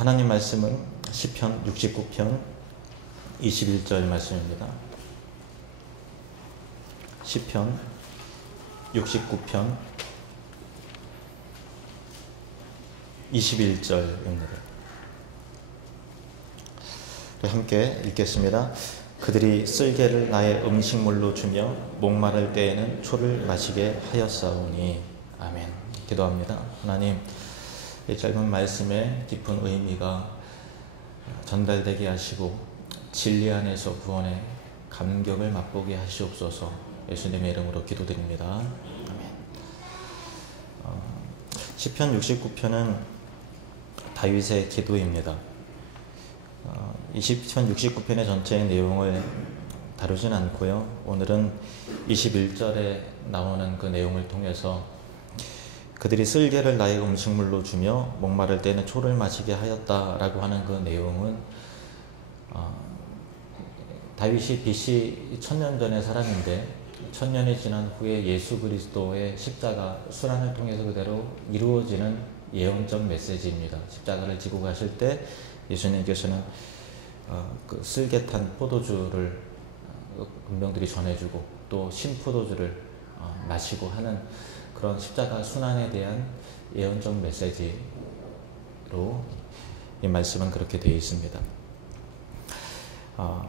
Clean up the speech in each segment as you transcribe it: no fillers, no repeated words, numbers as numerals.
하나님 말씀은 시편 69편 21절 말씀입니다. 시편 69편 21절입니다. 함께 읽겠습니다. 그들이 쓸개를 나의 음식물로 주며 목마를 때에는 초를 마시게 하였사오니. 아멘. 기도합니다. 하나님, 이 짧은 말씀에 깊은 의미가 전달되게 하시고 진리 안에서 구원의 감격을 맛보게 하시옵소서. 예수님의 이름으로 기도드립니다. 아멘. 시편 69편은 다윗의 기도입니다. 이 시편 69편의 전체의 내용을 다루진 않고요. 오늘은 21절에 나오는 그 내용을 통해서 그들이 쓸개를 나의 음식물로 주며 목마를 때는 초를 마시게 하였다라고 하는 그 내용은 다윗이 BC 1000년 전의 사람인데 1000년이 지난 후에 예수 그리스도의 십자가 순환을 통해서 그대로 이루어지는 예언적 메시지입니다. 십자가를 지고 가실 때 예수님께서는 그 쓸개 탄 포도주를 군병들이 전해주고 또 신포도주를 마시고 하는 그런 십자가 순환에 대한 예언적 메시지로 이 말씀은 그렇게 되어 있습니다.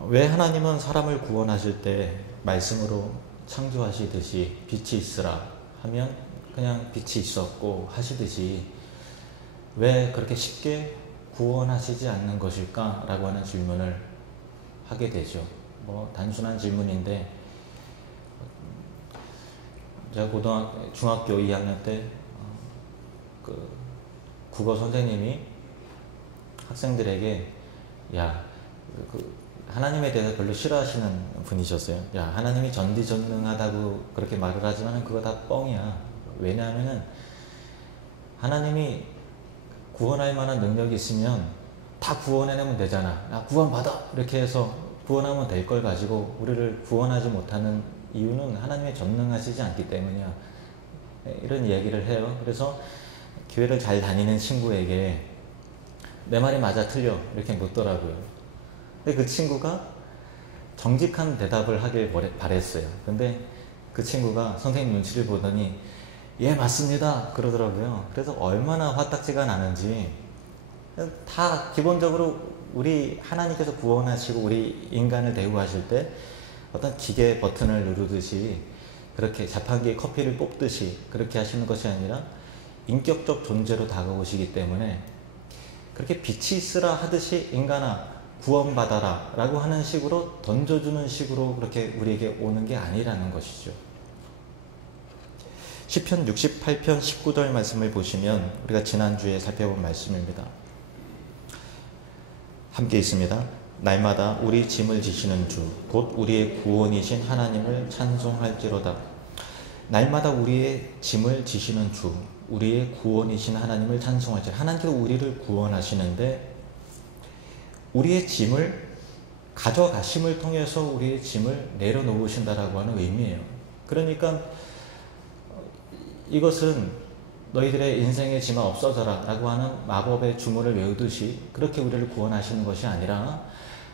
왜 하나님은 사람을 구원하실 때 말씀으로 창조하시듯이 빛이 있으라 하면 그냥 빛이 있었고 하시듯이 왜 그렇게 쉽게 구원하시지 않는 것일까? 라고 하는 질문을 하게 되죠. 단순한 질문인데 제가 중학교 2학년 때 그 국어 선생님이 학생들에게 하나님에 대해서 별로 싫어하시는 분이셨어요. 하나님이 전지전능하다고 그렇게 말을 하지만 그거 다 뻥이야. 왜냐하면 하나님이 구원할 만한 능력이 있으면 다 구원해내면 되잖아. 구원받아! 이렇게 해서 구원하면 될 걸 가지고 우리를 구원하지 못하는 이유는 하나님이 전능하시지 않기 때문이야. 이런 이야기를 해요. 그래서 교회를 잘 다니는 친구에게 내 말이 맞아 틀려 이렇게 묻더라고요. 근데 그 친구가 정직한 대답을 하길 바랬어요. 근데 그 친구가 선생님 눈치를 보더니 예 맞습니다 그러더라고요. 그래서 얼마나 화딱지가 나는지. 다 기본적으로 우리 하나님께서 구원하시고 우리 인간을 대우하실 때 어떤 기계 버튼을 누르듯이 그렇게 자판기에 커피를 뽑듯이 그렇게 하시는 것이 아니라 인격적 존재로 다가오시기 때문에 그렇게 빛이 있으라 하듯이 인간아 구원받아라 라고 하는 식으로 던져주는 식으로 그렇게 우리에게 오는 게 아니라는 것이죠. 시편 68편 19절 말씀을 보시면 우리가 지난주에 살펴본 말씀입니다. 함께 있습니다. 날마다 우리 짐을 지시는 주 곧 우리의 구원이신 하나님을 찬송할지로다. 날마다 우리의 짐을 지시는 주 우리의 구원이신 하나님을 찬송할지로다. 하나님께서 우리를 구원하시는데 우리의 짐을 가져가심을 통해서 우리의 짐을 내려놓으신다라고 하는 의미예요. 그러니까 이것은 너희들의 인생의 짐은 없어져라 라고 하는 마법의 주문을 외우듯이 그렇게 우리를 구원하시는 것이 아니라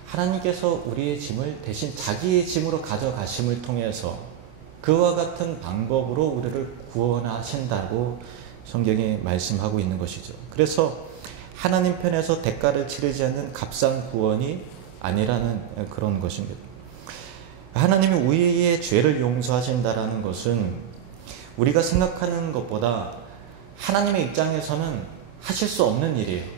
하나님께서 우리의 짐을 대신 자기의 짐으로 가져가심을 통해서 그와 같은 방법으로 우리를 구원하신다고 성경이 말씀하고 있는 것이죠. 그래서 하나님 편에서 대가를 치르지 않는 값싼 구원이 아니라는 그런 것입니다. 하나님이 우리의 죄를 용서하신다라는 것은 우리가 생각하는 것보다 하나님의 입장에서는 하실 수 없는 일이에요.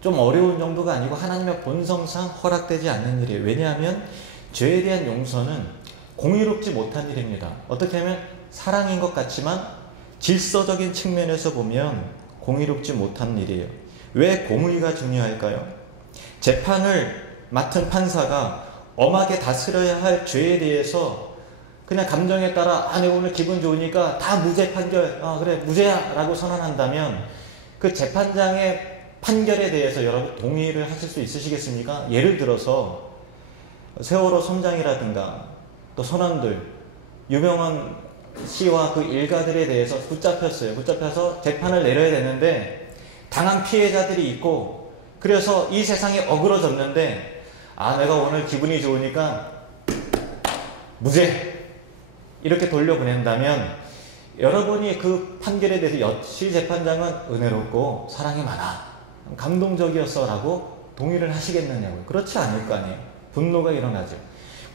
좀 어려운 정도가 아니고 하나님의 본성상 허락되지 않는 일이에요. 왜냐하면 죄에 대한 용서는 공의롭지 못한 일입니다. 어떻게 하면 사랑인 것 같지만 질서적인 측면에서 보면 공의롭지 못한 일이에요. 왜 공의가 중요할까요? 재판을 맡은 판사가 엄하게 다스려야 할 죄에 대해서 그냥 감정에 따라 내가 오늘 기분 좋으니까 다 무죄 판결 그래 무죄야 라고 선언한다면 그 재판장의 판결에 대해서 여러분 동의를 하실 수 있으시겠습니까? 예를 들어서 세월호 선장이라든가 또 선원들 유명한 씨와 그 일가들에 대해서 붙잡혔어요. 붙잡혀서 재판을 내려야 되는데 당한 피해자들이 있고, 그래서 이 세상에 어그러졌는데, 내가 오늘 기분이 좋으니까 무죄 이렇게 돌려보낸다면 여러분이 그 판결에 대해서 역시 재판장은 은혜롭고 사랑이 많아, 감동적이었어 라고 동의를 하시겠느냐고요. 그렇지 않을 거 아니에요. 분노가 일어나죠.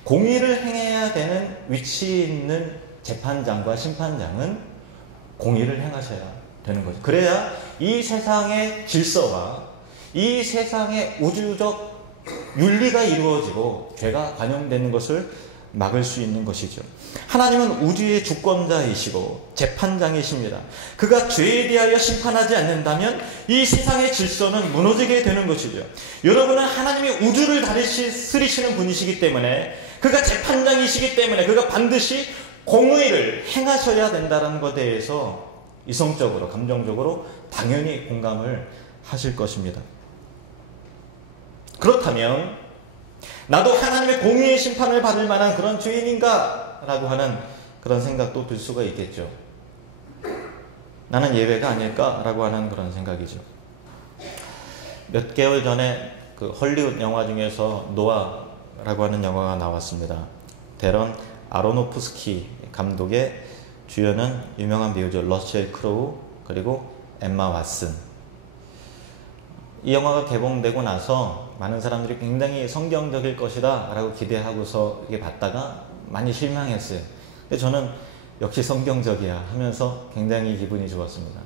공의를 행해야 되는 위치에 있는 재판장과 심판장은 공의를 행하셔야 되는 거죠. 그래야 이 세상의 질서와 이 세상의 우주적 윤리가 이루어지고 죄가 관영되는 것을 막을 수 있는 것이죠. 하나님은 우주의 주권자이시고 재판장이십니다. 그가 죄에 대하여 심판하지 않는다면 이 세상의 질서는 무너지게 되는 것이죠. 여러분은 하나님이 우주를 다스리시는 분이시기 때문에, 그가 재판장이시기 때문에 그가 반드시 공의를 행하셔야 된다는 것에 대해서 이성적으로, 감정적으로 당연히 공감을 하실 것입니다. 그렇다면 나도 하나님의 공의의 심판을 받을 만한 그런 죄인인가? 라고 하는 그런 생각도 들 수가 있겠죠. 나는 예외가 아닐까? 라고 하는 그런 생각이죠. 몇 개월 전에 그 헐리우드 영화 중에서 노아라고 하는 영화가 나왔습니다. 데런 아로노프스키 감독의 주연은 유명한 배우죠. 러셀 크로우 그리고 엠마 왓슨. 이 영화가 개봉되고 나서 많은 사람들이 굉장히 성경적일 것이다 라고 기대하고서 이게 봤다가 많이 실망했어요. 근데 저는 역시 성경적이야 하면서 굉장히 기분이 좋았습니다.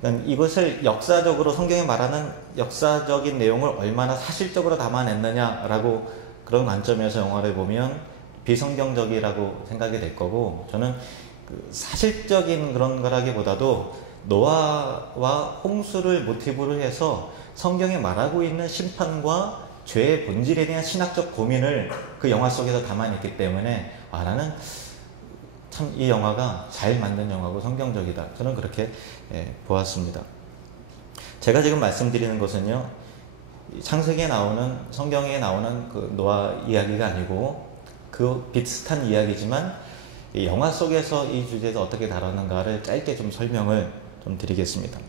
그러니까 이것을 역사적으로, 성경에 말하는 역사적인 내용을 얼마나 사실적으로 담아냈느냐라고 그런 관점에서 영화를 보면 비성경적이라고 생각이 될 거고, 저는 그 사실적인 그런 거라기보다도 노아와 홍수를 모티브로 해서 성경에 말하고 있는 심판과 죄의 본질에 대한 신학적 고민을 그 영화 속에서 담아냈기 때문에 나는 참 이 영화가 잘 만든 영화고 성경적이다, 저는 그렇게 보았습니다. 제가 지금 말씀드리는 것은요, 창세기에 나오는, 성경에 나오는 그 노아 이야기가 아니고 그 비슷한 이야기지만 이 영화 속에서 이 주제에서 어떻게 다루는가를 짧게 좀 설명을 좀 드리겠습니다.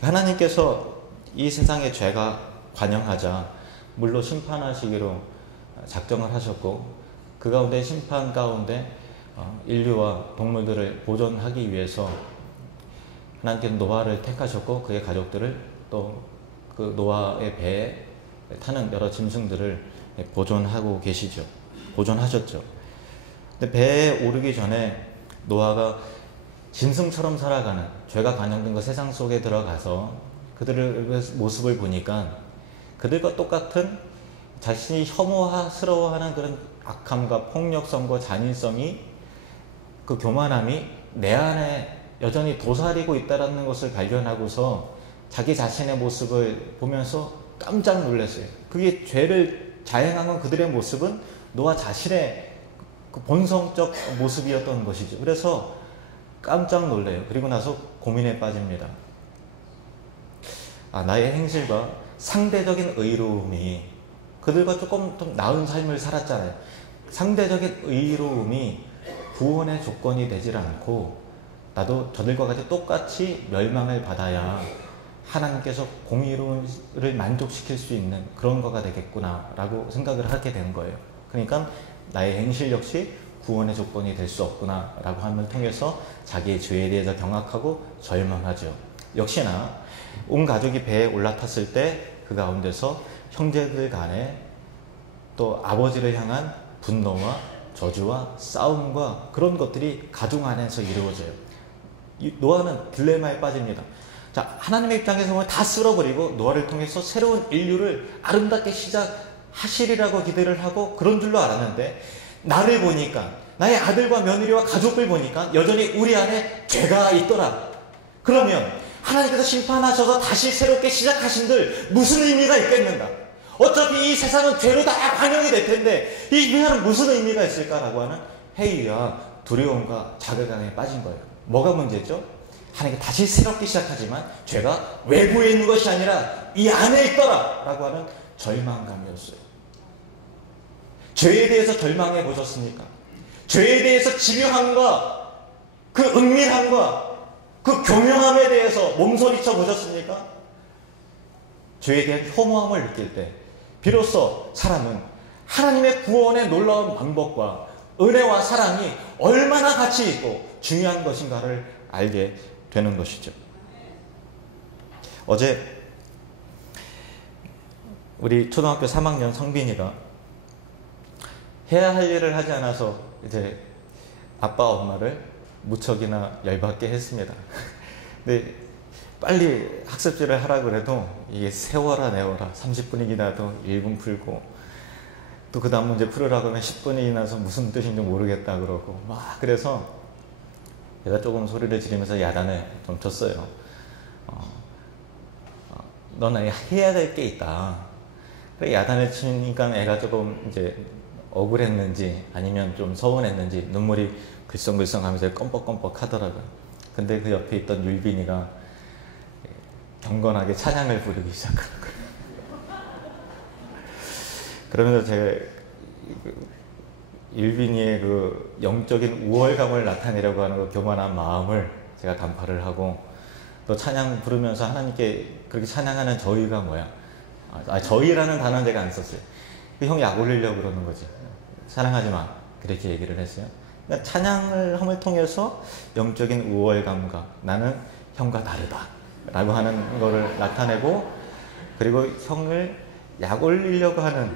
하나님께서 이 세상의 죄가 관영하자 물로 심판하시기로 작정을 하셨고, 그 가운데 심판 가운데 인류와 동물들을 보존하기 위해서 하나님께서 노아를 택하셨고, 그의 가족들을 또 그 노아의 배에 타는 여러 짐승들을 보존하고 계시죠. 보존하셨죠. 근데 배에 오르기 전에 노아가 짐승처럼 살아가는, 죄가 관영된 그 세상 속에 들어가서 그들의 모습을 보니까 그들과 똑같은 자신이 혐오스러워하는 그런 악함과 폭력성과 잔인성이, 그 교만함이 내 안에 여전히 도사리고 있다는 것을 발견하고서 자기 자신의 모습을 보면서 깜짝 놀랐어요. 그게 죄를 자행한 그들의 모습은 노아 자신의 그 본성적 모습이었던 것이죠. 그래서 깜짝 놀래요. 그리고 나서 고민에 빠집니다. 나의 행실과 상대적인 의로움이, 그들과 조금 좀 나은 삶을 살았잖아요. 상대적인 의로움이 구원의 조건이 되질 않고 나도 저들과 같이 똑같이 멸망을 받아야 하나님께서 공의를 만족시킬 수 있는 그런 거가 되겠구나 라고 생각을 하게 된 거예요. 그러니까 나의 행실 역시 구원의 조건이 될 수 없구나 라고 함을 통해서 자기의 죄에 대해서 경악하고 절망하죠. 역시나 온 가족이 배에 올라탔을 때 그 가운데서 형제들 간에 또 아버지를 향한 분노와 저주와 싸움과 그런 것들이 가족 안에서 이루어져요. 노아는 딜레마에 빠집니다. 자, 하나님의 입장에서 보면 다 쓸어버리고 노아를 통해서 새로운 인류를 아름답게 시작하시리라고 기대를 하고 그런 줄로 알았는데, 나를 보니까, 나의 아들과 며느리와 가족을 보니까 여전히 우리 안에 죄가 있더라. 그러면 하나님께서 심판하셔서 다시 새롭게 시작하신들 무슨 의미가 있겠는가? 어차피 이 세상은 죄로 다 관영이 될 텐데 이 세상은 무슨 의미가 있을까라고 하는 회의와 두려움과 자괴감에 빠진 거예요. 뭐가 문제죠? 하나님께 다시 새롭게 시작하지만 죄가 외부에 있는 것이 아니라 이 안에 있더라 라고 하는 절망감이었어요. 죄에 대해서 절망해 보셨습니까? 죄에 대해서 집요함과 그 은밀함과 그 교묘함에 대해서 몸소리쳐 보셨습니까? 죄에 대한 혐오함을 느낄 때 비로소 사람은 하나님의 구원의 놀라운 방법과 은혜와 사랑이 얼마나 가치 있고 중요한 것인가를 알게 되는 것이죠. 어제 우리 초등학교 3학년 성빈이가 해야 할 일을 하지 않아서 이제 아빠 엄마를 무척이나 열받게 했습니다. 근데 빨리 학습지를 하라 그래도 이게 세워라 내워라 30분이라도 1분 풀고 또 그 다음 문제 풀으라고 하면 10분이 나서 무슨 뜻인지 모르겠다 그러고 막 그래서 내가 조금 소리를 지르면서 야단을 좀 쳤어요. 너는 해야 될 게 있다. 그래 야단을 치니까 애가 조금 이제 억울했는지 아니면 좀 서운했는지 눈물이 글썽글썽 하면서 껌뻑껌뻑 하더라고요. 근데 그 옆에 있던 율빈이가 경건하게 찬양을 부르기 시작하는 거예요. 그러면서 제가 율빈이의 그 영적인 우월감을 나타내려고 하는 그 교만한 마음을 제가 간파를 하고 또 찬양 부르면서 하나님께 그렇게 찬양하는 저희가 뭐야? 저희라는 단어는 제가 안 썼어요. 형 약 올리려고 그러는 거지. 사랑하지 마. 그렇게 얘기를 했어요. 그러니까 찬양을 함을 통해서 영적인 우월감과 나는 형과 다르다 라고 하는 거를 나타내고 그리고 형을 약 올리려고 하는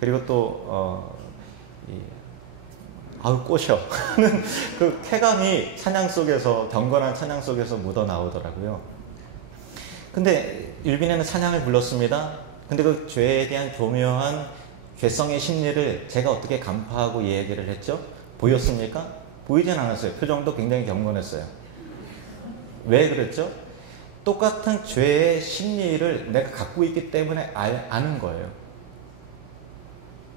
그리고 또 아우 꼬셔 하는 그 쾌감이 찬양 속에서 경건한 찬양 속에서 묻어 나오더라고요. 근데 율빈이는 찬양을 불렀습니다. 근데 그 죄에 대한 교묘한 죄성의 심리를 제가 어떻게 간파하고 얘기를 했죠? 보였습니까? 보이진 않았어요. 표정도 굉장히 경건했어요. 왜 그랬죠? 똑같은 죄의 심리를 내가 갖고 있기 때문에 아는 거예요.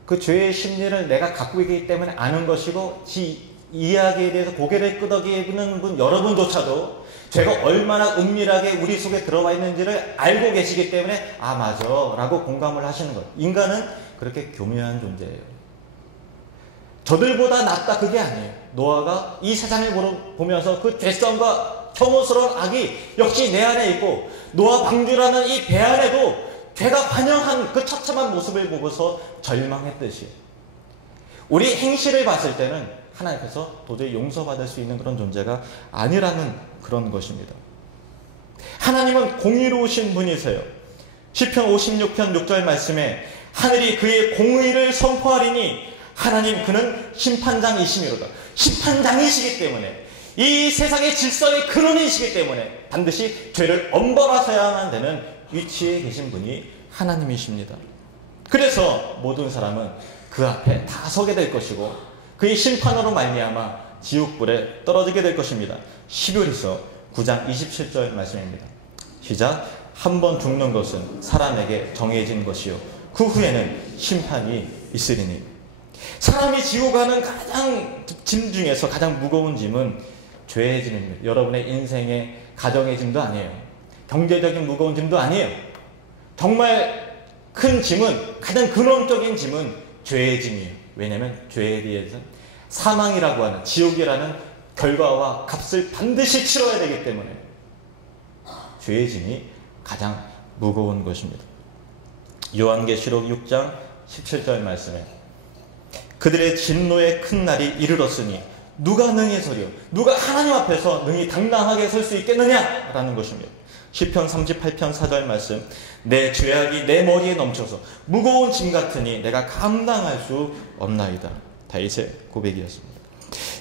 그 죄의 심리를 내가 갖고 있기 때문에 아는 것이고 지 이야기에 대해서 고개를 끄덕이는 분 여러분조차도 죄가 얼마나 은밀하게 우리 속에 들어와 있는지를 알고 계시기 때문에 아 맞아 라고 공감을 하시는 거예요. 인간은 그렇게 교묘한 존재예요. 저들보다 낫다 그게 아니에요. 노아가 이 세상을 보면서 그 죄성과 혐오스러운 악이 역시 내 안에 있고 노아 방주라는 이 배 안에도 죄가 환영한 그 처참한 모습을 보고서 절망했듯이 우리 행실을 봤을 때는 하나님께서 도저히 용서받을 수 있는 그런 존재가 아니라는 그런 것입니다. 하나님은 공의로우신 분이세요. 시편 56편 6절 말씀에 하늘이 그의 공의를 선포하리니 하나님 그는 심판장이시미로다. 심판장이시기 때문에 이 세상의 질서의 근원이시기 때문에 반드시 죄를 엄벌하셔야만 되는 위치에 계신 분이 하나님이십니다. 그래서 모든 사람은 그 앞에 다 서게 될 것이고 그의 심판으로 말미암아 지옥불에 떨어지게 될 것입니다. 시브리서 9장 27절 말씀입니다. 시작. 한 번 죽는 것은 사람에게 정해진 것이요 그 후에는 심판이 있으리니. 사람이 지고 가는 가장 짐 중에서 가장 무거운 짐은 죄의 짐입니다. 여러분의 인생의 가정의 짐도 아니에요. 경제적인 무거운 짐도 아니에요. 정말 큰 짐은 가장 근원적인 짐은 죄의 짐이에요. 왜냐하면 죄에 대해서 사망이라고 하는 지옥이라는 결과와 값을 반드시 치러야 되기 때문에 죄의 짐이 가장 무거운 것입니다. 요한계시록 6장 17절 말씀에 그들의 진노의 큰 날이 이르렀으니 누가 능히 서려 누가 하나님 앞에서 능히 당당하게 설 수 있겠느냐라는 것입니다. 시편 38편 4절 말씀 내 죄악이 내 머리에 넘쳐서 무거운 짐 같으니 내가 감당할 수 없나이다. 다윗의 고백이었습니다.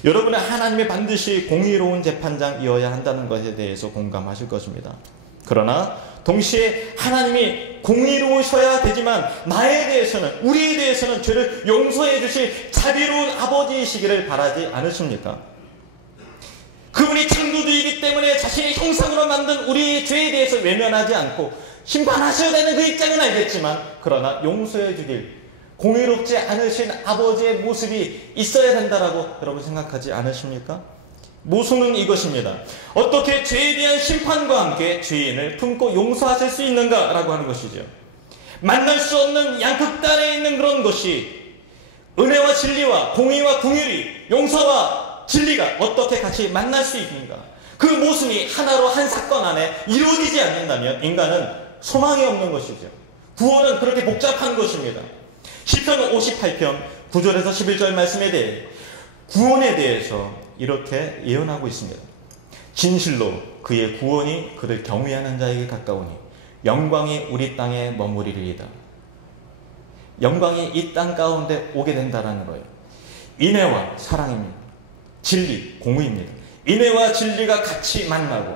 여러분은 하나님이 반드시 공의로운 재판장이어야 한다는 것에 대해서 공감하실 것입니다. 그러나 동시에 하나님이 공의로우셔야 되지만 나에 대해서는 우리에 대해서는 죄를 용서해 주실 자비로운 아버지이시기를 바라지 않으십니까? 그분이 창조주이기 때문에 자신의 형상으로 만든 우리의 죄에 대해서 외면하지 않고 심판하셔야 되는 그 입장은 알겠지만 그러나 용서해 주길 공의롭지 않으신 아버지의 모습이 있어야 된다라고 여러분 생각하지 않으십니까? 모순은 이것입니다. 어떻게 죄에 대한 심판과 함께 죄인을 품고 용서하실 수 있는가라고 하는 것이죠. 만날 수 없는 양극단에 있는 그런 것이 은혜와 진리와 공의와 긍휼이 용서와 진리가 어떻게 같이 만날 수 있는가? 그 모순이 하나로 한 사건 안에 이루어지지 않는다면 인간은 소망이 없는 것이죠. 구원은 그렇게 복잡한 것입니다. 시편 58편 9절에서 11절 말씀에 대해 구원에 대해서 이렇게 예언하고 있습니다. 진실로 그의 구원이 그를 경외하는 자에게 가까우니 영광이 우리 땅에 머무리리이다. 영광이 이 땅 가운데 오게 된다는 거예요. 인애와 사랑입니다. 진리, 공의입니다. 인애와 진리가 같이 만나고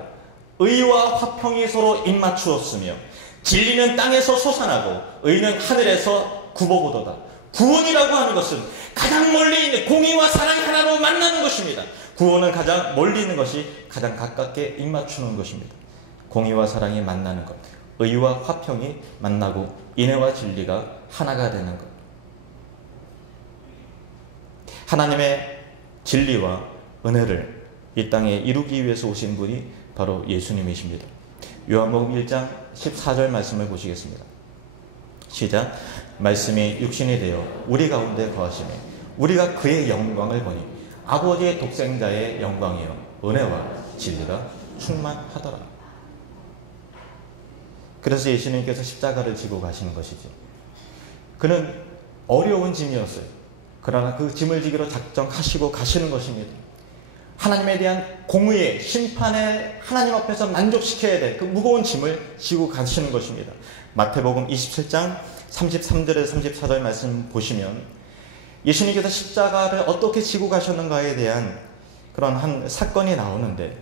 의와 화평이 서로 입맞추었으며 진리는 땅에서 솟아나고 의는 하늘에서 굽어보도다. 구원이라고 하는 것은 가장 멀리 있는 공의와 사랑이 하나로 만나는 것입니다. 구원은 가장 멀리 있는 것이 가장 가깝게 입맞추는 것입니다. 공의와 사랑이 만나는 것, 의와 화평이 만나고 인애와 진리가 하나가 되는 것. 하나님의 진리와 은혜를 이 땅에 이루기 위해서 오신 분이 바로 예수님이십니다. 요한복음 1장 14절 말씀을 보시겠습니다. 시작. 말씀이 육신이 되어 우리 가운데 거하시매 우리가 그의 영광을 보니 아버지의 독생자의 영광이요 은혜와 진리가 충만하더라. 그래서 예수님께서 십자가를 지고 가시는 것이지. 그는 어려운 짐이었어요. 그러나 그 짐을 지기로 작정하시고 가시는 것입니다. 하나님에 대한 공의의 심판에 하나님 앞에서 만족시켜야 될 그 무거운 짐을 지고 가시는 것입니다. 마태복음 27장 33절에서 34절 말씀 보시면 예수님께서 십자가를 어떻게 지고 가셨는가에 대한 그런 한 사건이 나오는데,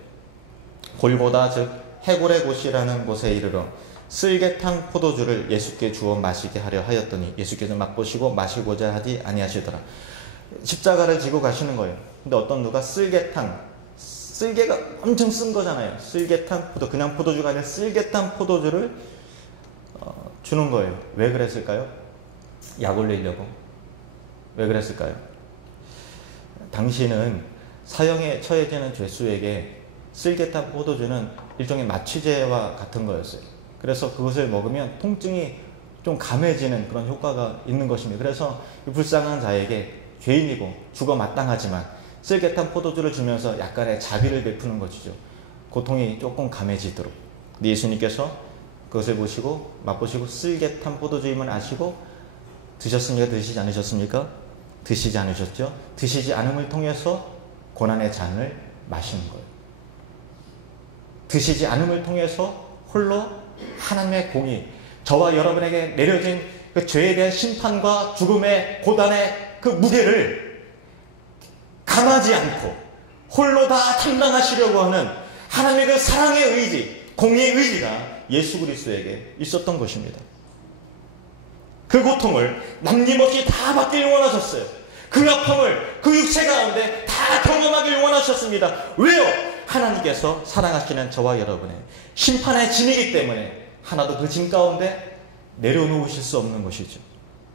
골고다 즉 해골의 곳이라는 곳에 이르러 쓸개탄 포도주를 예수께 주어 마시게 하려 하였더니 예수께서 맛보시고 마시고자 하지 아니하시더라. 십자가를 지고 가시는 거예요. 근데 어떤 누가 쓸개가 엄청 쓴 거잖아요. 쓸개탄 포도, 그냥 포도주가 아니라 쓸개탄 포도주를 주는 거예요. 왜 그랬을까요? 약 올리려고. 왜 그랬을까요? 당시는 사형에 처해지는 죄수에게 쓸개탄 포도주는 일종의 마취제와 같은 거였어요. 그래서 그것을 먹으면 통증이 좀 감해지는 그런 효과가 있는 것입니다. 그래서 불쌍한 자에게 죄인이고 죽어 마땅하지만 쓸개탄 포도주를 주면서 약간의 자비를 베푸는 것이죠. 고통이 조금 감해지도록. 근데 예수님께서 그것을 보시고 맛보시고 쓸개탄 포도주임을 아시고 드셨습니까? 드시지 않으셨습니까? 드시지 않으셨죠? 드시지 않음을 통해서 고난의 잔을 마시는 거예요. 드시지 않음을 통해서 홀로 하나님의 공의, 저와 여러분에게 내려진 그 죄에 대한 심판과 죽음의 고단의 그 무게를 감하지 않고 홀로 다 담당하시려고 하는 하나님의 그 사랑의 의지, 공의의 의지가 예수 그리스도에게 있었던 것입니다. 그 고통을 남김없이 다 받길 원하셨어요. 그 아픔을 그 육체 가운데 다 경험하길 원하셨습니다. 왜요? 하나님께서 사랑하시는 저와 여러분의 심판의 짐이기 때문에 하나도 그 짐 가운데 내려놓으실 수 없는 것이죠.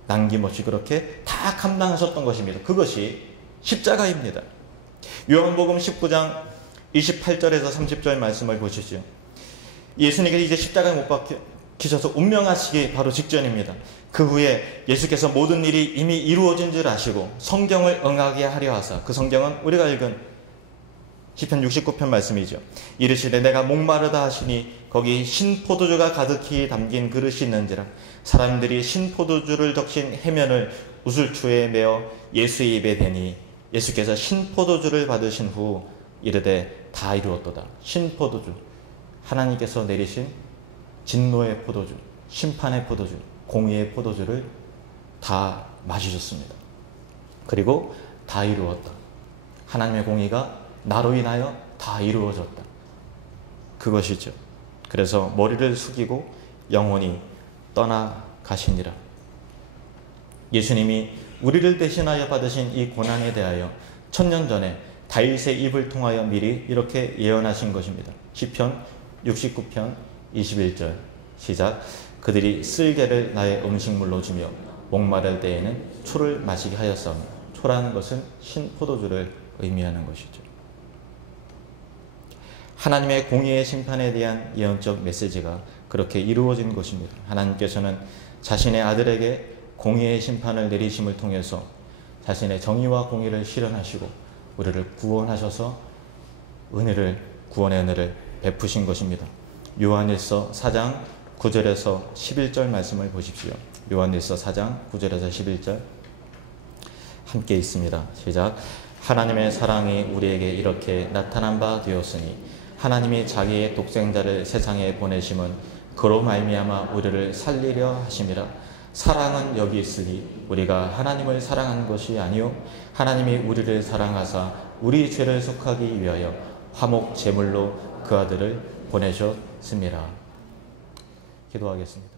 남김없이 그렇게 다 감당하셨던 것입니다. 그것이 십자가입니다. 요한복음 19장 28절에서 30절 말씀을 보시죠. 예수님께서 이제 십자가에 못 박히셔서 운명하시기 바로 직전입니다. 그 후에 예수께서 모든 일이 이미 이루어진 줄 아시고 성경을 응하게 하려 하사, 그 성경은 우리가 읽은 시편 69편 말씀이죠. 이르시되 내가 목마르다 하시니 거기 신포도주가 가득히 담긴 그릇이 있는지라. 사람들이 신포도주를 적신 해면을 우슬추에 메어 예수의 입에 대니 예수께서 신포도주를 받으신 후 이르되 다 이루었도다. 신포도주, 하나님께서 내리신 진노의 포도주, 심판의 포도주, 공의의 포도주를 다 마시셨습니다. 그리고 다 이루었다. 하나님의 공의가 나로 인하여 다 이루어졌다. 그것이죠. 그래서 머리를 숙이고 영원히 떠나가시니라. 예수님이 우리를 대신하여 받으신 이 고난에 대하여 1000년 전에 다윗의 입을 통하여 미리 이렇게 예언하신 것입니다. 시편 69편 21절 시작. 그들이 쓸개를 나의 음식물로 주며 목마를 때에는 초를 마시게 하였사오니. 초라는 것은 신포도주를 의미하는 것이죠. 하나님의 공의의 심판에 대한 예언적 메시지가 그렇게 이루어진 것입니다. 하나님께서는 자신의 아들에게 공의의 심판을 내리심을 통해서 자신의 정의와 공의를 실현하시고 우리를 구원하셔서 은혜를 구원의 은혜를 베푸신 것입니다. 요한일서 4장 9절에서 11절 말씀을 보십시오. 요한일서 4장 9절에서 11절 함께 있습니다. 시작. 하나님의 사랑이 우리에게 이렇게 나타난 바 되었으니 하나님이 자기의 독생자를 세상에 보내심은 그로 말미암아 우리를 살리려 하심이라. 사랑은 여기 있으니 우리가 하나님을 사랑한 것이 아니요 하나님이 우리를 사랑하사 우리 죄를 속하기 위하여 화목 제물로 그 아들을 보내셨습니다. 기도하겠습니다.